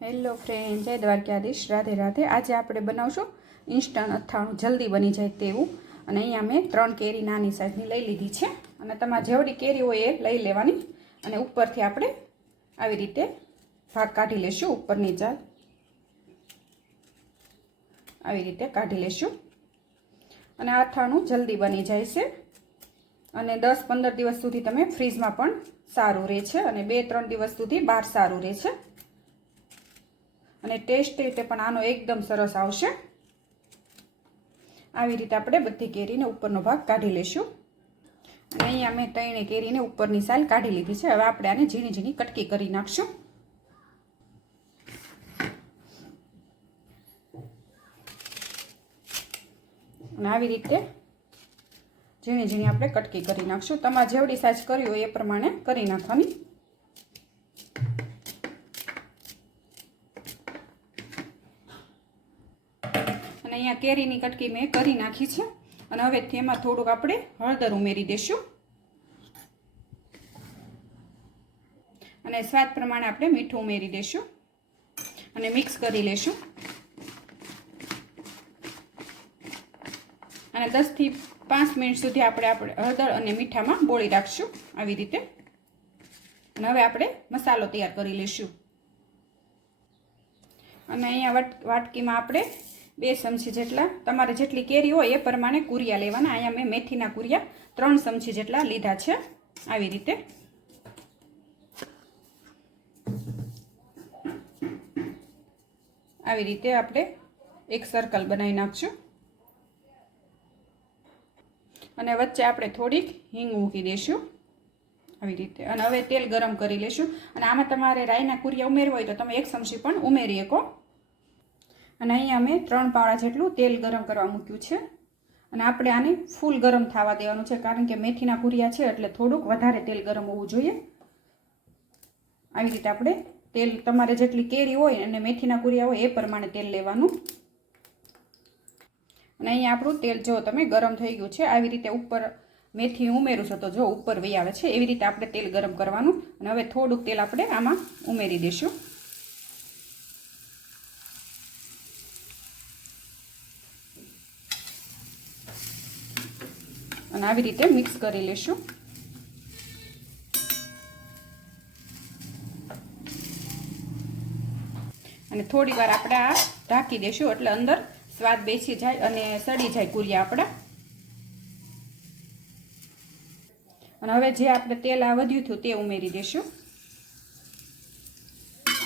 Hello friend, જય દ્વારકાધીશ, રાધે રાધે। આજે આપણે બનાવશું ઇન્સ્ટન્ટ અથાણું, જલ્દી બની જાય તેવું। અને અહીંયા મેં 3 કેરી નાની સાઈઝની લઈ લીધી છે અને તમારે જેવડી કેરી હોય એ લઈ લેવાની। અને ઉપરથી આપણે આવી રીતે ભાગ કાઢી લેશું, ઉપરની ચાલ આવી રીતે કાઢી લેશું। અને આ અથાણું જલ્દી બની જાય છે અને 10-15 દિવસ સુધી તમે ફ્રીજમાં પણ સારું રહે છે અને 2-3 દિવસ સુધી બહાર સારું રહે છે અને ટેસ્ટ રીતે પણ આનો એકદમ સરસ આવશે। આવી રીતે આપણે બધી કેરીને ઉપરનો ભાગ કાઢી લેશું અને અહીંયા મેં 3 કેરીને ઉપરની સાલ કાઢી લીધી છે। હવે આપણે આને ઝીણી ઝીણી કટકી કરી નાખશું અને આવી રીતે ઝીણી ઝીણી આપણે કટકી કરી નાખશું। તમારે જેવડી સાઈઝ કરવી હોય એ પ્રમાણે કરી નાખવાની। અને અહીંયા કેરીની કટકી મેં કરી નાખી છે અને હવે તેમાં થોડુંક આપણે હળદર ઉમેરી દેશું અને સ્વાદ પ્રમાણે આપણે મીઠું ઉમેરી દેશું અને મિક્સ કરી લેશું અને 10 થી 5 મિનિટ સુધી આપણે હળદર અને મીઠામાં બોળી રાખશું આવી રીતે। અને હવે આપણે મસાલો તૈયાર કરી લેશું અને અહીંયા વાટકીમાં આપણે 2 ચમચી જેટલા, તમારે જેટલી કેરી હોય એ પ્રમાણે કુરિયા લેવાના। અહીંયા મેં મેથીના કુરિયા 3 ચમચી જેટલા લીધા છે આવી રીતે। આવી રીતે આપણે એક સર્કલ બનાવી નાખશું અને વચ્ચે આપણે થોડીક હિંગ મૂકી દઈશું આવી રીતે। અને હવે તેલ ગરમ કરી લેશું અને આમાં તમારે રાઈના કુરિયા ઉમેરવા હોય તો તમે 1 ચમચી પણ ઉમેરી શકો। અને અહીંયા મેં 3 પાવડા જેટલું તેલ ગરમ કરવા મૂક્યું છે અને આપણે આને ફૂલ ગરમ થવા દેવાનું છે કારણ કે મેથીના કુરિયા છે એટલે થોડુંક વધારે તેલ ગરમ હોવું જોઈએ। આવી રીતે આપણે તેલ તમારે જેટલી કેરી હોય અને મેથીના કુરિયા હોય એ પ્રમાણે તેલ લેવાનું। અને અહીંયા આપણું તેલ જો તમે ગરમ થઈ ગયું છે, આવી રીતે ઉપર મેથી ઉમેરું છો તો જો ઉપર વહી આવે છે એવી રીતે આપણે તેલ ગરમ કરવાનું। અને હવે થોડુંક તેલ આપણે આમાં ઉમેરી દઈશું અને આવી રીતે મિક્સ કરી લેશું અને થોડી વાર આપણે આ ઢાંકી દેશું એટલે અંદર સ્વાદ બેસી જાય અને સડી જાય કુરિયા આપણા। અને હવે જે આપણે તેલ આ વધ્યું હતું તે ઉમેરી દેશું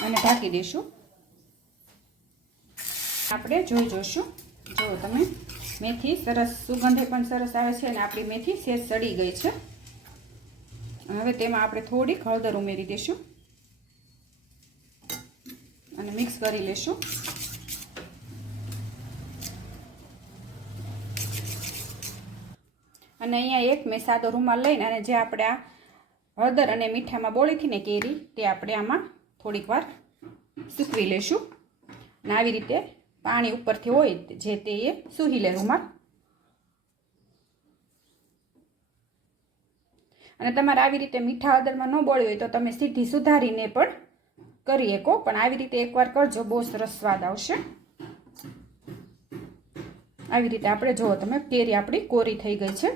અને ઢાંકી દેશું। આપણે જોઈશું, જો તમે મેથી સરસ સુગંધ પણ સરસ આવે છે અને આપણી મેથી સેજ સડી ગઈ છે। હવે તેમાં આપણે થોડીક હળદર ઉમેરી દઈશું અને મિક્સ કરી લેશું અને અહીંયા એક મેં સાદો રૂમાલ લઈને અને જે આપણે આ હળદર અને મીઠામાં બોળી હતી ને કેરી તે આપણે આમાં થોડીક વાર સૂકવી લેશું અને આવી રીતે પાણી ઉપરથી હોય જે તે એ સૂહી લે રૂમાલ। અને તમારે આવી રીતે મીઠા હળદરમાં ન બોળી હોય તો તમે સીધી સુધારીને પણ કરી શકો, પણ આવી રીતે એકવાર કરજો, બહુ સરસ સ્વાદ આવશે। આવી રીતે આપણે જુઓ તમે કેરી આપણી કોરી થઈ ગઈ છે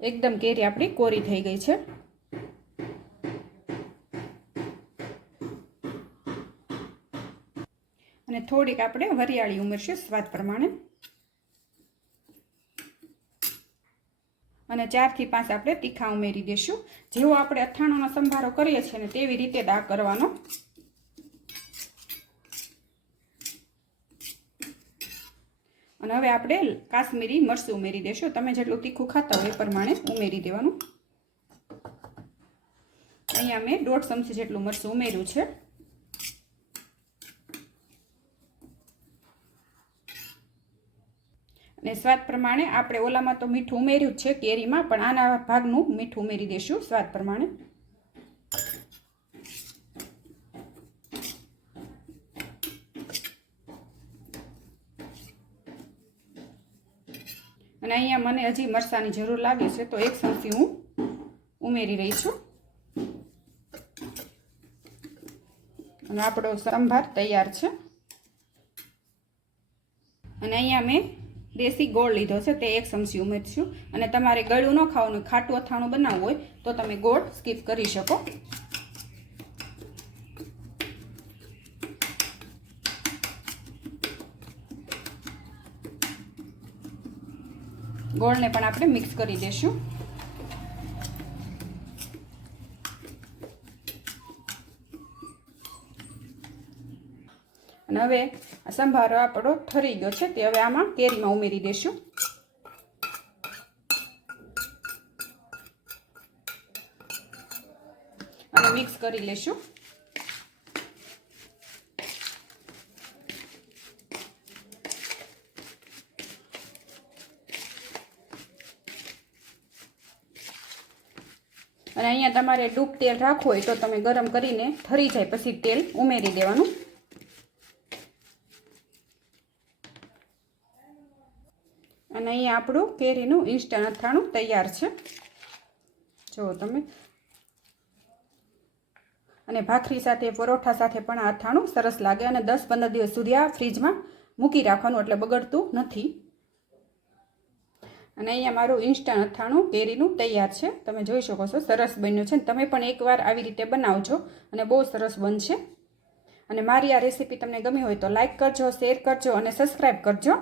એકદમ કેરી આપણી કોરી થઈ ગઈ છે। અને થોડીક આપણે વરિયાળી ઉમેરશું સ્વાદ પ્રમાણે અને 4 થી 5 આપણે તીખા ઉમેરી દઈશું। જેવો આપણે અથાણાનો સંભારો કરીએ છીએ ને તેવી રીતે દા કરવાનો। અને હવે આપણે કાશ્મીરી મરચું ઉમેરી દઈશું, તમે જેટલું તીખું ખાતા હોય એ પ્રમાણે ઉમેરી દેવાનું। અહીંયા મેં 1.5 ચમચી જેટલું મરચું ઉમેર્યું છે અને સ્વાદ પ્રમાણે આપણે ઓલામાં તો મીઠું ઉમેર્યું છે કેરીમાં, પણ આના ભાગનું મીઠું ઉમેરી દઈશું સ્વાદ પ્રમાણે। અને અને અહીંયા મને હજી મરચાંની જરૂર લાગે છે તો 1 ચમચી હું ઉમેરી રહી છું. અને આપણો સંભાર તૈયાર છે. અને અહીંયા મેં દેશી ગોળ લીધો છે તે 1 ચમચી ઉમેરશું. અને તમારે ગળ્યું ન ખાવાનું, ખાટું અથાણું બનાવવું હોય તો તમે ગોળ સ્કીપ કરી શકો. ગોળને પણ આપણે મિક્સ કરી દઈશું. અને હવે આ સંભારો આપણો ઠરી ગયો છે તે હવે આમાં કેરીમાં ઉમેરી દઈશું. અને મિક્સ કરી લેશું. અને અહીંયા તમારે ડૂબ તેલ રાખવું હોય તો તમે ગરમ કરીને ઠરી જાય પછી તેલ ઉમેરી દેવાનું. અને અહીંયા આપણું કેરીનું ઇન્સ્ટન્ટ અથાણું તૈયાર છે. જુઓ તમે. અને ભાખરી સાથે, પરોઠા સાથે પણ આ અથાણું સરસ લાગે. અને 10-15 દિવસ સુધી આ ફ્રીજમાં મૂકી રાખવાનું એટલે બગડતું નથી. અને અહીંયા મારું ઇન્સ્ટન્ટ અથાણું કેરીનું તૈયાર છે. તમે જોઈ શકો છો સરસ બન્યું છે. તમે પણ એકવાર આવી રીતે બનાવજો અને બહુ સરસ બનશે. અને મારી આ રેસીપી તમને ગમી હોય તો લાઈક કરજો, શેર કરજો અને સબસ્ક્રાઈબ કરજો.